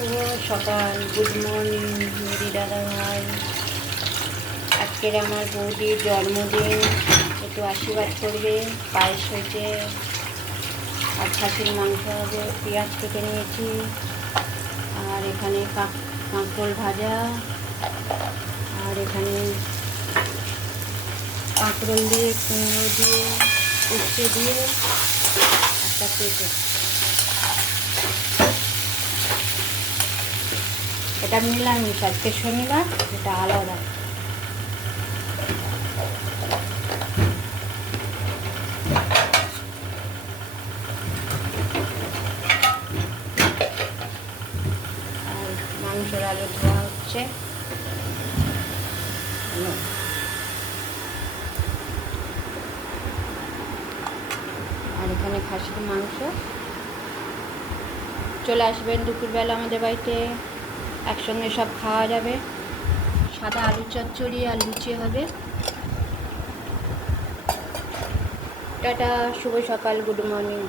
শুভ সকাল, good morning Mary দাদা ভাই। আজকের আমার বৌদির জন্মদিন, একটু আশীর্বাদ করবে। পায়েস হয়েছে আর খাসির মাংস হবে। পেঁয়াজ কেটে নিয়েছি আর এখানে কাঁকরোল ভাজা আর এখানে কাঁকরোল দিয়ে কুমড়ো দিয়ে উচ্ছে দিয়ে একটা পেঁপে। এটা নিরামিষ, আজকে শনিবার, এটা আলাদা। আর মাংসের আলু ধোয়া হচ্ছে। আর এখানে খাসির মাংস। চলে আসবেন দুপুরবেলা আমাদের বাড়িতে, একসঙ্গে সব খাওয়া যাবে। সাদা আলু চচ্চড়ি আর লুচি হবে। টাটা, শুভ সকাল, গুড মর্নিং।